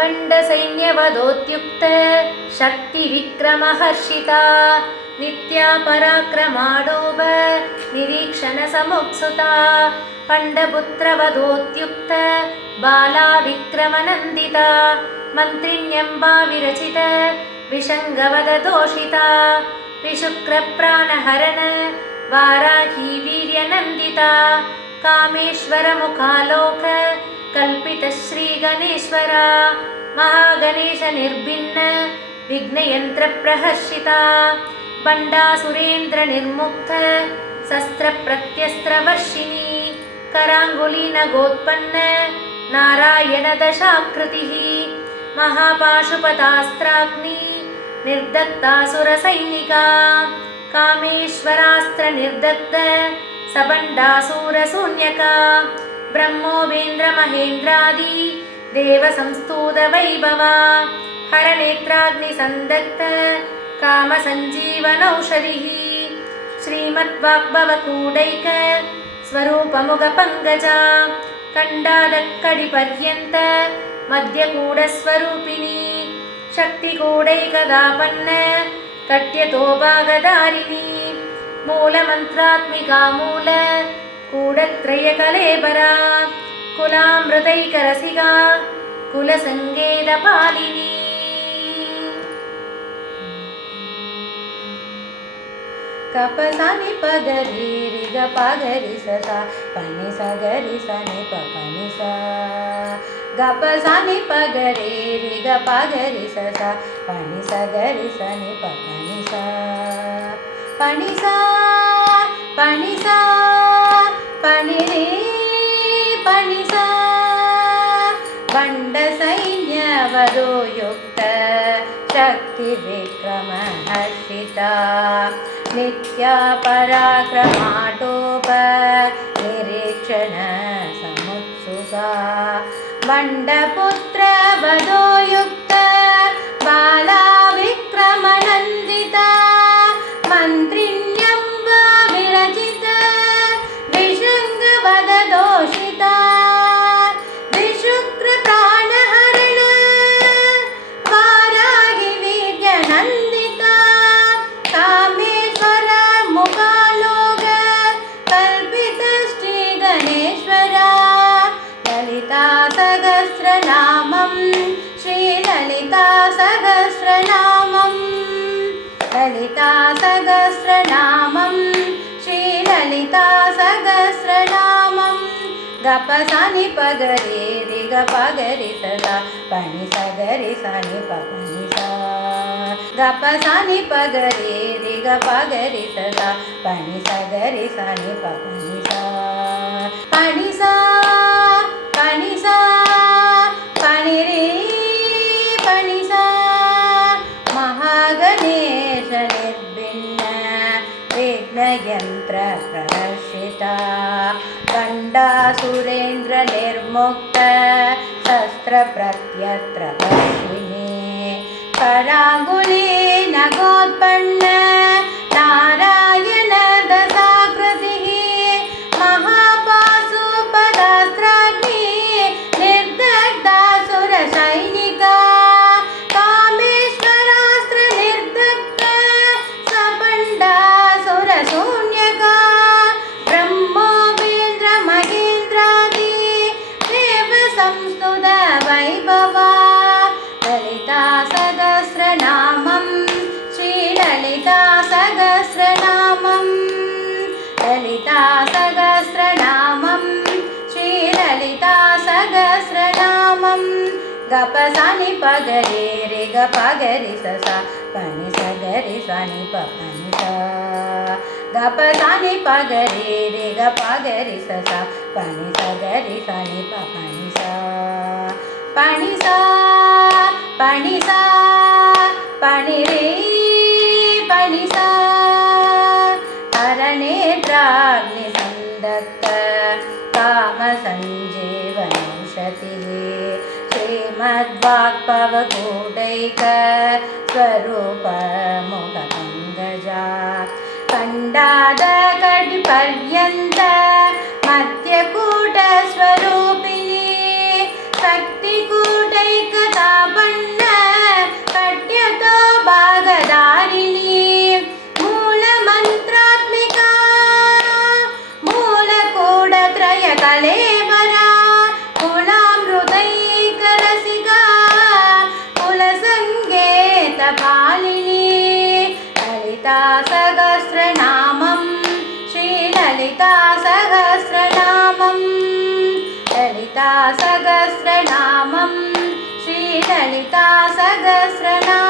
बण्डसैन्यवधोद्युक्त शक्तिविक्रमहर्षिता नित्या पराक्रमाडोब निरीक्षणसमुत्सुता पण्डपुत्रवधोद्युक्त बाला विक्रमनन्दिता मन्त्रिण्यम्बा विरचित विशङ्गवददोषिता विशुक्रप्राणहरण वाराही वीर्यनन्दिता कामेश्वरमुखालोक कल्पितश्रीगणेश्वरा महागणेशनिर्भिन्न विघ्नयन्त्रप्रहर्षिता बण्डासुरेन्द्रनिर्मुक्त शस्त्रप्रत्यस्त्रवर्षिणी कराङ्गुलीनगोत्पन्न नारायणदशाकृतिः महापाशुपतास्त्राग्नि निर्दग्धासुरसैनिका कामेश्वरास्त्रनिर्दग्ध सबण्डासुरशून्यका ब्रह्मोपेन्द्रमहेन्द्रादि देवसंस्तूतवैभवा हरनेत्राग्निसन्दग्ध कामसञ्जीवनौषधिः श्रीमद्वाग्भवकूटैक स्वरूपमुखपङ्कजा कण्डादक्कडिपर्यन्त मध्यकूटस्वरूपिणी शक्तिकूटैकदापन्न कट्यतोभागधारिणी मूलमन्त्रात्मिका मूल कूटत्रयकलेबरा कुलामृतैकरसिका कुलसङ्गेतपालिनी कपसानि पगरि रिग पगरि ससा पनि सगरि सनि पनि सा गपसानि पगरि रिग पगरि ससा पनि सगरि सनि पनि सा पनि सा पनि सा पनि रे पनि सा बण्डसैन्यवधोयुक्त शक्तिविक्रमहर्षिता नित्या पराक्रमाटोप निरीक्षण समुत्सुका बण्डपुत्रवधोयुक्त बाला विक्रमनन्दिता मन्त्रिण्यम्बा विरचित विशङ्गवददोषिता विशुक्रप्राणहरण वाराहि वीर्यनन्दिता कामेश्वरमुखालोक कल्पितश्रीगणेश्वरा ललिता सहस्रनामं श्रीललिता सहस्रनामं ललिता सहस्रनामं श्रीललिता सहस्रनामं गपसानि पगरि रिग पगरि ससा पनि सगरि सनि पनि सा गपसानि पगरि रिग पगरि ससा पनि सगरि सनि पनि सा पनि सा पनि सा पनि रे पनि सा महागणेश निर्भिन्न विघ्नयन्त्र प्रहर्षिता गण्डासुरेन्द्र निर्मुक्त शस्त्रप्रत्यस्त्र वर्षिणी कराङ्गुलीन गोत्पन्न नारायण दशाकृतिः महापाशुपतास्त्राग्नि निर्दग्धासुरसैनिका कामेश्वरास्त्र निर्दग्ध सबण्डासुरशून्यका ब्रह्मोपेन्द्र महेन्द्रादि देवसंस्तुत वैभवा ललिता सहस्रनामं श्रीललिता सहस्रनामं ललिता सहस्रनामं श्रीललिता सहस्रनामं गपसानि पगरि रिग पगरि ससा पनि सगरि सनि पनि सा गपसानि पगरि रिग पगरि ससा पनि सगरि सनि पनि सा पनि सा पनि सा पनि रे पनि सा हरनेत्राग्निसन्दग्ध कामसञ्जीवनौषधिः श्रीमद्वाग्भवकूटैक स्वरूपमुखपङ्कजा कण्डादकटिपर्यन्त मध्यकूटस्वरूपिणी शक्तिकूटैकदा कलेवर कुलामृतैकरसिका कुलसङ्गीतपालिनी ललिता सहस्रनामं श्रीललिता सहस्रनामं ललिता सहस्रनामं श्रीललिता सहस्रनामम्